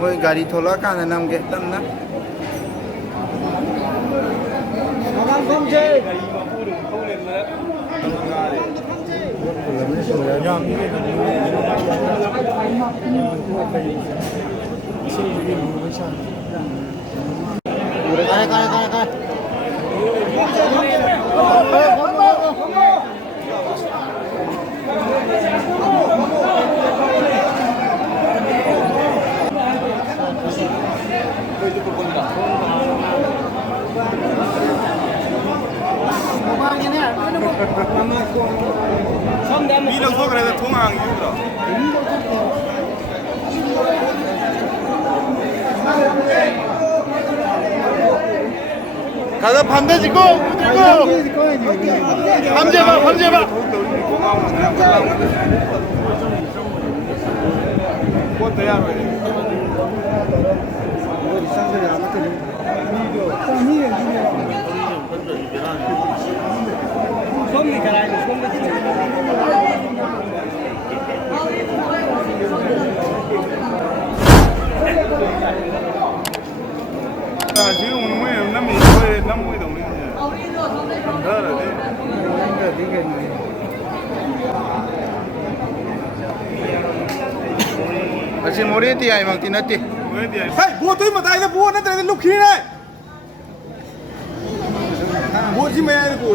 कोई गाड़ी थोड़ा कान नाम के तम ना 이런 거 그래도 통항 이유라. 가서 밤대 짓고 밤 재봐. 지금 오는 거예요. 남이 이거에 남무이다 우리 이제. 안다라 돼. 아직 모레디 아이 막티 나티. 모레디 아이. 헤이, 뭐 또이 마다이다 뭐 나한테 룩키네. 뭐지 매야 고.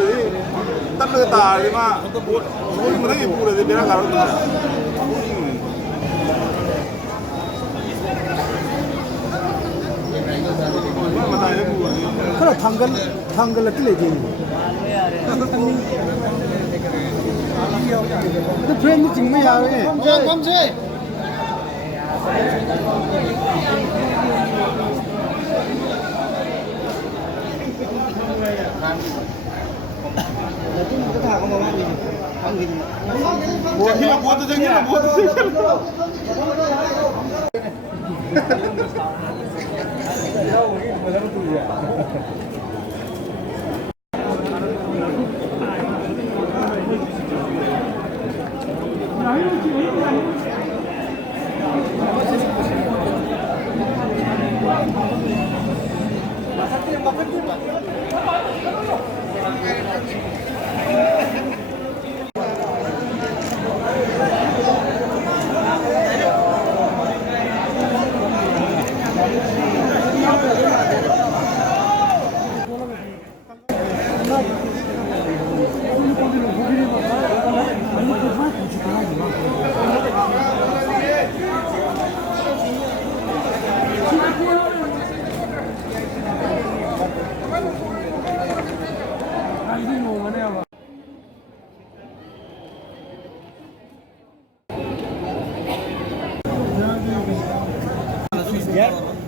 땀나게 따리마. 뭐지 못하게 부르데 내가 가르쳐. 그래 당근 틀리지. 그 브랜드 찍매야 해. 감세.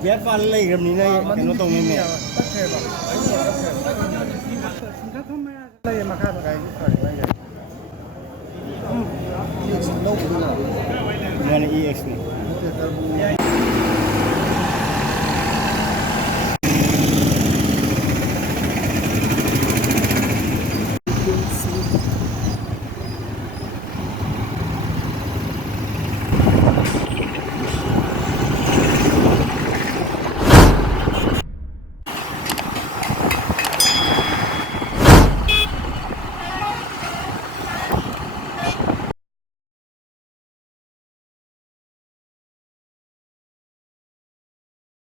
jet vào lấy cái này cái nó tông như này.